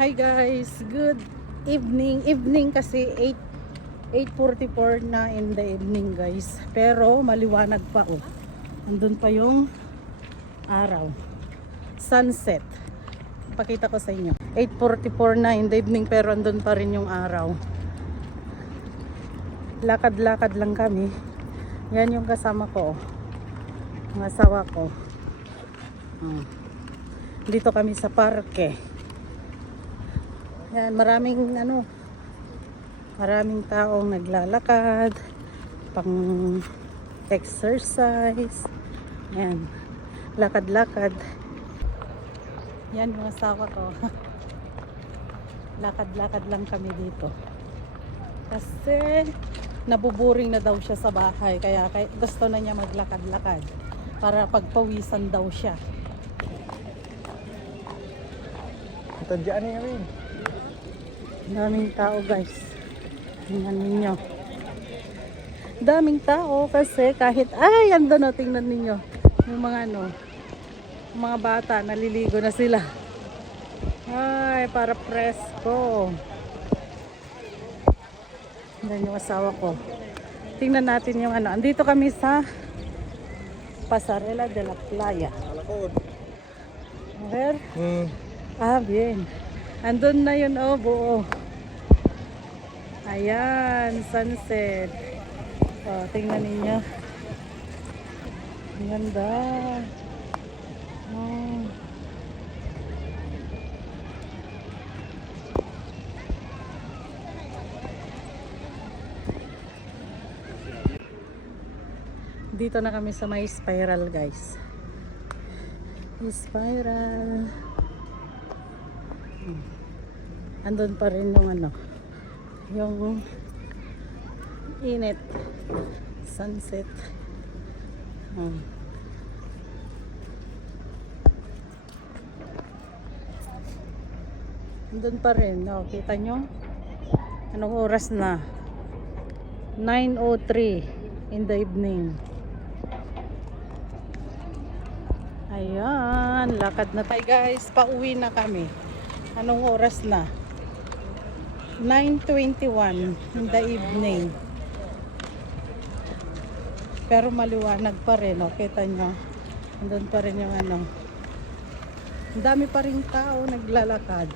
Hi guys, good evening. Evening kasi 8:44 na in the evening guys. Pero maliwanag pa oh. Andun pa yung araw. Sunset. Pakita ko sa inyo. 8:44 na in the evening pero andun pa rin yung araw. Lakad-lakad lang kami. Yan yung kasama ko. Ang asawa ko. Dito kami sa parke. Yan, maraming taong naglalakad, pang exercise. Yan, lakad-lakad. Yan yung asawa ko. Lakad-lakad lang kami dito. Kasi nabuburing na daw siya sa bahay, kaya gusto na niya maglakad-lakad para pagpawisan daw siya. Ito dyan na yun. Daming tao guys. Tingnan ninyo. Daming tao kasi kahit andun na, tingnan ninyo. Yung mga mga bata naliligo na sila. Ay, para presko. Yan yung asawa ko. Tingnan natin yung andito kami sa Pasarela de la Playa. Where? Bien. Andun na yun, buo. Ayan, sunset. Tingnan ninyo. Ang ganda. Dito na kami sa may spiral, guys. Spiral. Andun pa rin yung yung init, sunset. Andun pa rin, kita nyo? Anong oras na? 9:03 in the evening. Ayan, lakad na tayo guys, pauwi na kami. Anong oras na? 9:21 in the evening. Pero maliwanag pa rin, kita nyo. Andun pa rin yung ang dami pa rin tao naglalakad.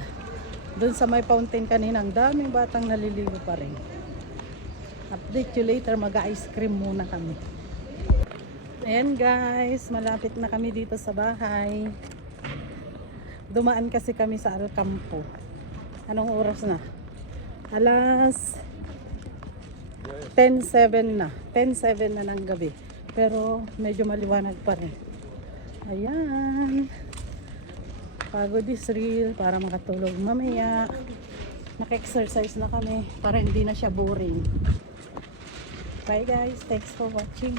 Doon sa may fountain kanina, ang daming batang naliligo pa rin. Update you later, mag-ice cream muna kami. Ayan guys, malapit na kami dito sa bahay. Dumaan kasi kami sa Alcampo. Anong oras na? Alas 10:07 na. 10:07 na ng gabi. Pero medyo maliwanag pa rin. Ayan. Pagod is real para makatulog mamaya. Naka-exercise na kami para hindi na siya boring. Bye guys. Thanks for watching.